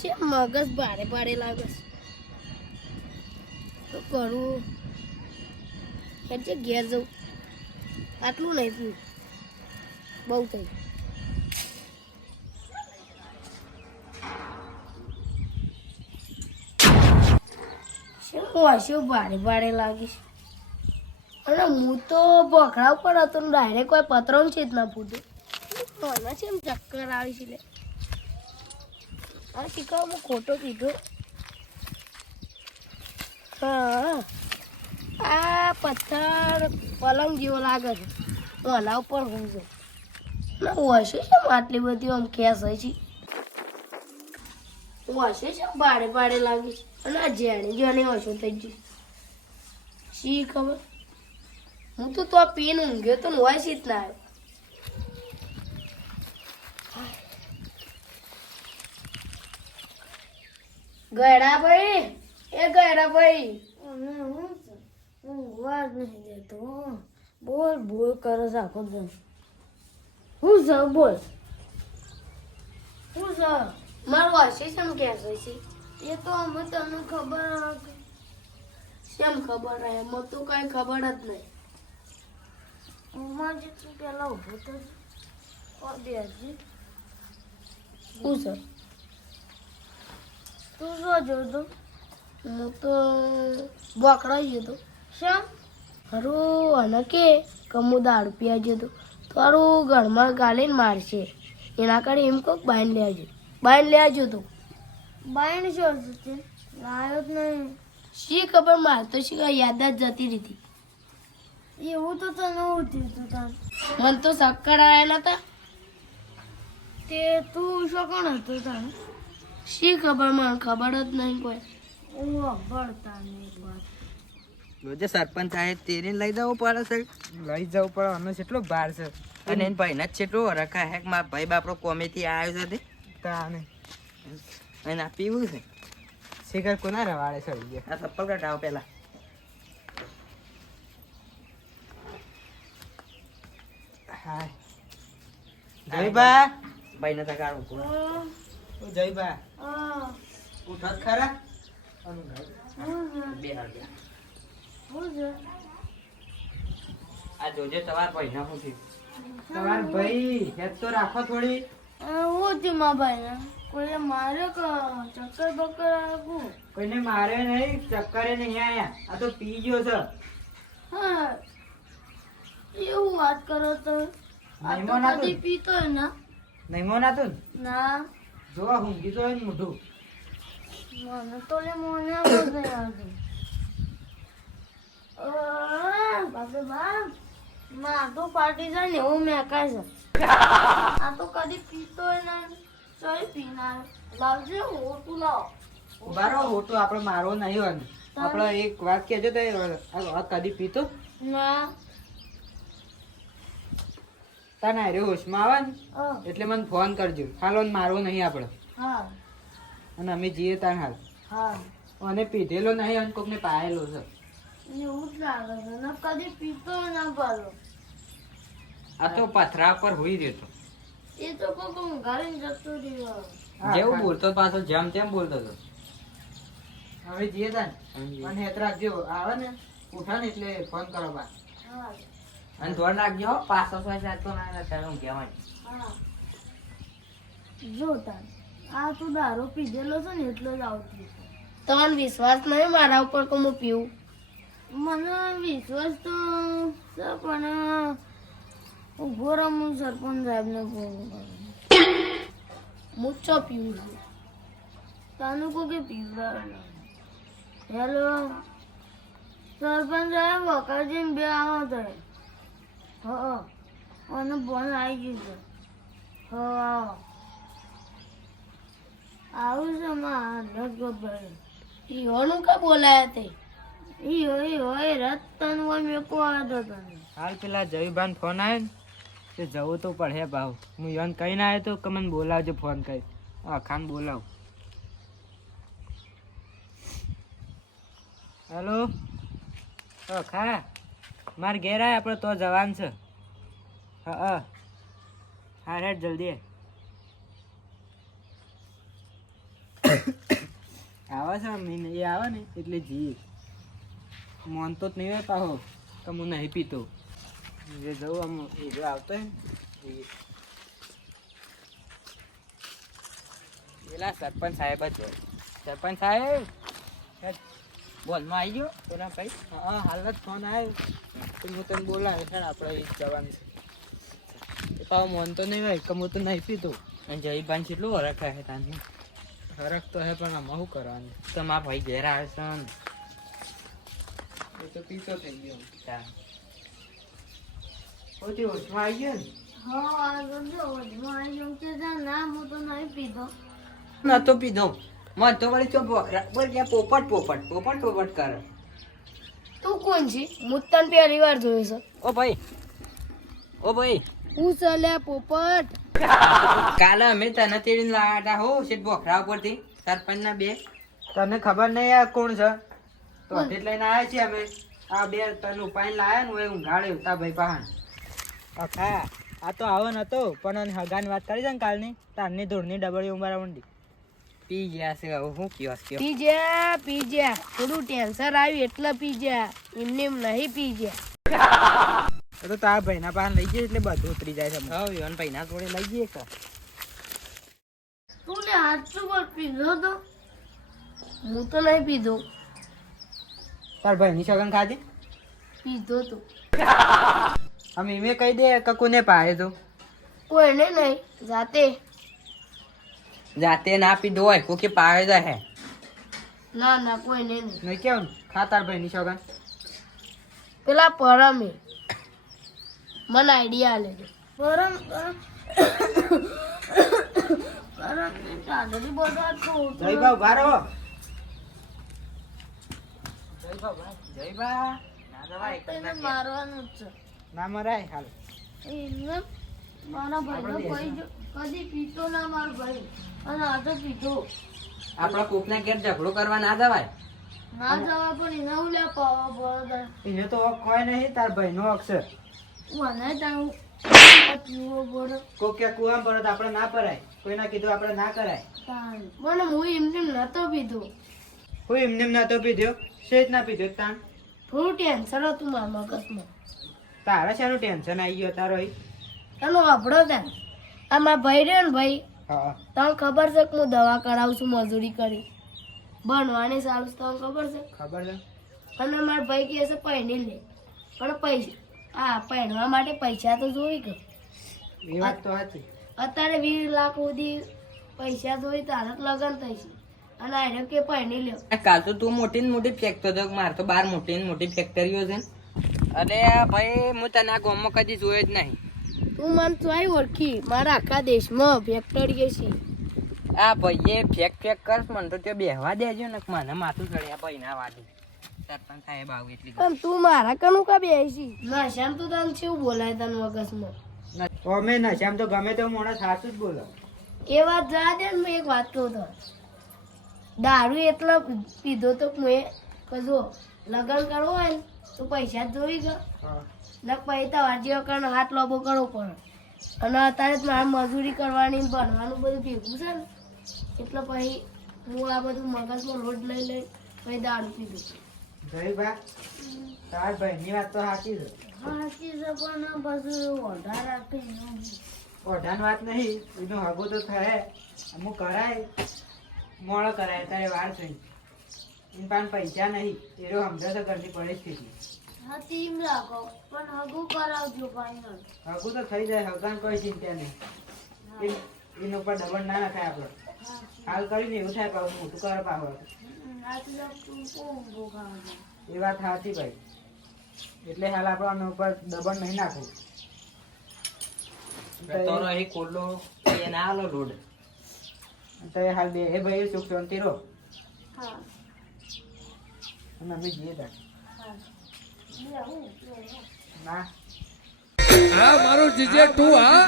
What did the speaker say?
છે મગજ ભારે ભારે લાગે તો કરું એટલે ઘેર જવું આટલું નહીં પીવું બહુ થઈ શું ભારે ભારે લાગીશ અને હું તો ભોખડા ઉપર હતો ને ડાયરેક્ટ કોઈ પતરાનું છે જ ના ફૂટું મને છે એમ ચક્કર આવી છે આ શીખવામાં ખોટો કીધો હા આ પથ્થર પલંગ જેવો લાગે છે હું આના ઉપર હું છું ના હશે છે આટલી બધી આમ ખેસ હોય છે હશે છે ભાડે ભાડે લાગે છે અને આ જેણી જેણી હશો થઈ ગઈ શી ખબર હું તો પીન ઊંઘ્યો તો હોય છે જ ના આવ્યો ગયડા ભાઈ ઊંઘવા જ નહીં દેતો બોલ બોલ કરો આખો દમ હું છે બોલ હું છે મારું હશે કેમ કહેશે છે એ તો અમે તમને ખબર કેમ ખબર રહે એમાં તો કઈ ખબર જ નહીં ઉમા જેટલું પેલા ઉભો તો દેજી હું છે તું શું જોતો હું તો બોકડાઈ જતો શા હારું અને કે હું દારૂ પીવા જતો તારું ઘરમાં ગાલીને મારશે એના કારણે એમ કહું બાઈન લેજો તો બાઈન શું છે લાયો જ નહીં શી ખબર મારતો શી યાદ જ જતી રહી એવું તો તને ઉઠ્યું હતું તાર મને તો ચક્કર આવ્યા નતા તે તું શું કોણ હતો તાર શી ખબર મને ખબર જ નહીં કોઈ હું અભળતા નહીં વાત રોજે સરપંચ આવે તેને લઈ જવું પડે છે લઈ જવું પડે અને કેટલો ભાર છે અને એને ભાઈ ના કેટલો રખા હેક મારા ભાઈ બાપરો કોમેથી આવ્યો છે તાને અને આ પીવું છે શિખર કોના રવાડે ચડી ગયા આ ચપ્પલ કઢાવો પેલા હાય જયબા ભાઈ ને તકાળું ઓ જયબા ઉઠત ખરા બે આ જોજે તમાર ભાઈ ના શું તમાર ભાઈ હેત તો રાખો થોડી કોઈ માર્યો કે ચક્કર બક્કર આવ્યું કોઈને મારે નહીં ચક્કરે નહીં આયા આ તો પી ગયો છે હા એવું વાત કરો તો મહેમાન હતું કદી પીતો ના નહીં મોના તું ના જોવા ઊંઘી તો હોય મોઢું મને તો લે મને આવડે નહીં આવતું બાપરે બાપ માં તો પાર્ટી જાય ને એવું મેં કાય છે આ તો કદી પીતો ના ચોય પીનાર લાવજે હોટું લાવ બારો હોટો આપણે મારવો નહીં હોય આપણે એક વાત કહેજો તો આ કદી પીતો ના તને હારે હોશમાં આવે ને હા એટલે મને ફોન કરજો હાલો ને મારવો નહીં આપણે હા અને અમે જઈએ તાન હાલ હા અને પીધેલો નહીં અને કોકને પાયેલો છે એવું જ લાગે છે ને કદી પીતો ના પાલો આ તો પથરા પર હોઈ રહેતો એ તો કોક ઊંઘાડીને જતો રહ્યો જેવું બોલતો પાછો જેમ તેમ બોલતો હતો હવે જઈએ તાન અને હેત રાખજો આવે ને ઉઠા ને એટલે ફોન કરો બા હા અને ધોરણ રાખજો હો, પાછો સ્વાય જાતો ના ત્યારે હું કહેવાય હા જો તાર આ તું દારૂ પીધેલો છે ને એટલો જ આવતી છે તમને વિશ્વાસ નહીં મારા ઉપર કે હું પીવું મને વિશ્વાસ તો છે પણ ઉભો રહું હું સરપંચ સાહેબને ફોન કરું હું ચો પીવું છું તને કોઈ કે પીવડાવ હેલો સરપંચ સાહેબ વકાજીને બે આવો થાય હા અને ફોન આવી ગયું છે આવો આવું છે માં ભાઈ ઈહોનું કા બોલાયા તે ઈહો રતન હોય મેકો આવ્યો હતો તને હાલ પેલા જયભાન ફોન આવ્યો ને તે જવું તો પડે ભાવ હું યોન કહીને આવ્યો તો કે મને બોલાવજો ફોન કરી ખાન બોલાવ હેલો ખા મારે ઘેર આય આપણે તો જવાન છે હા હા હેડ જલ્દી આવે છે મીન એ આવે ને એટલે જી મોનતો જ નહીં હોય પાહો કે હું નહીં પીતો જે જવું આમ એ જો આવતો હે પેલા સરપંચ સાહેબ જ હોય. સરપંચ સાહેબ બોલમાં આવી ગયો પેલા ભાઈ હા હાલ જ ફોન આવ્યો તો હું તને બોલાવે છે આપણે જવાનું છે પાહો મોનતો નહીં હોય કે હું તો નહીં પીતો અને જયભાન કેટલું હરખ હે તાંથી ફરક તો હે પણ આમાં શું કરવાનું તો મારા ભાઈ ઘેર આવે છે ને. એ તો પીતો થઈ ગયો તાર. ઓછી હોશમાં આવી ગયો ને હા આ ગંદો વધમાં આવી ગયું છે ના હું તો નહીં પીધો. નતો પીધો મત તો વળી ચો બોલ કે પોપટ કરે. તું કોણ છે? હું તને પહેલી વાર જોયો છે. ઓ ભાઈ હું ચાલ્યા પોપટ. કાલે અમે તને તેડીને લાવ્યા હતા હો શેઠ બોખરા ઉપરથી સરપંચના બે. તને ખબર નહીં આ કોણ છે તો હઠેટ લઈને આવ્યા છીએ અમે આ બે તને ઉપાઈને લાયા ને હું ઊંઘાડ્યો તા ભાઈ પહાણ અખા આ તો આવો નતો પણ હગાની વાત કરી છે ને કાલની તારની ધૂળની ડબડી ઉંબારા ઊંડી પી ગયા છે હવે હું કયો પી જા થોડું ટેન્શન આવ્યું એટલે પી જા એમને એમ નહીં પી જા. તો તારા ભાઈના પાસે લઈ જઈએ એટલે બધું ઉતરી જાય છે હવે યોન ભાઈ ના જોડે લઈ જઈએ કે તું ને હાચું બોલ પીધો તો? હું તો નહીં પીધો. તાર ભાઈની સગન ખાધી પીધો તો અમે એમે કહી દે કે કોને પાડે તો કોઈને નહીં જાતે ના પીધો હોય કોકે પાવે જાય હે. ના કોઈને નહીં. નહીં કેવું ખા તાર ભાઈની સગન પેલા પરમે મને આઈડિયા આલે છે. પરમ ચાદરી બધા જયબા ઉભા રહો જયબા ના જવાય મારવાનું જ છે. ના મરાય હાલ એમને મારા ભાઈનો કદી પીતો ના મારો ભાઈ અને આ તો પીધો. આપણા કોકના ઘેર ઝઘડો કરવા ના જવાય. ના જવા પણ એને હું લે પાવા બરોબર એને તો હક કોઈ નહીં તાર ભાઈનો હક છે મને તારું પીવો બોલો કોક કે કુવામ પડે તો આપણે ના પરાય કોઈના કીધું આપણે ના કરાય પણ હું એમને નતો પીધો. કોઈ એમને એમ નતો પીધો શેજ ના પીધો તાન થોડું ટેન્શન હતું મારા મગજમાં. તારા શાનું ટેન્શન આવી ગયો તારો એનો વાપડો ત્યાં આ મારા ભાઈ રહ્યો ને ભાઈ હા તમને ખબર છે કે હું દવા કરાવું છું મજૂરી કરી ભણવાની સારું છે તમને ખબર છે. ખબર છે અને મારા ભાઈ કહે છે પહેરી લે પણ પૈસા હા પહેરવા માટે પૈસા તો જોઈ ગયો. એ વાત તો સાચી અત્યારે 20 લાખ સુધી પૈસા જોઈ તારે જ લગ્ન થઈ છે અને આને કે પહેરી લ્યો. કાલ તો તું મોટી ને મોટી ફેંકતો હતો મારે તો બાર મોટી ને મોટી ફેક્ટરીઓ છે. અરે ભાઈ હું તને આ ગામમાં કદી જોયો જ નહીં. તું મને ચોય ઓળખી મારા આખા દેશમાં ફેક્ટરી છે. આ ભાઈએ ફેક કર મને તો તે બેહવા દેજો ને મને માથું ચડ્યા ભાઈ ના વાડી સરપંચ સાહેબ આવું એટલી પણ તું મારા કનું કા બેસી ના શ્યામ તું તને શું બોલાય તને મગજમાં અમે નશામ તો ગમે તે માણસ સાચું જ બોલો એ વાત જા દે ને એક વાત કહું તો દારૂ એટલો પીધો તો મેં કજો લગ્ન કરવો હોય ને તો પૈસા જ જોઈ ગયો ને પૈસા વાજીઓ કરીને હાથ લોબો કરવો પડે અને અત્યારે જ મારે મજૂરી કરવાની ભણવાનું બધું ભેગું છે ને એટલે પછી હું આ બધું મગજમાં લોડ લઈ પછી દારૂ પીધું. જયબા તાર ભાઈની વાત તો સાચી છે સાચી છે પણ બધું વધારે રાખી ઓઢાની વાત નહીં એનું હગું તો થાય અમુક કરાય મોડો કરાય તારે વાર થઈ એમ પણ પૈસા નહીં એરો સમજે છે ઘરની પરિસ્થિતિ હા ટીમ રાખો પણ હગું કરાવજો ભાઈ હગું તો થઈ જાય હગાન કોઈ ચિંતા નહીં એના ઉપર દબાણ ના નખાય આપણે હાલ કરીને એવું થાય પાછું મોટું કરે પાછું એ વાત સાચી ભાઈ એટલે હાલ આપણે આના ઉપર દબાણ નહીં નાખવું તારો અહીં કોડલો એ ના આલો લોડ તો એ હાલ બે એ ભાઈ સુખ શાંતિ રહો હા અને અમે જઈએ ત્યાં ના હા મારું જીજે તું હા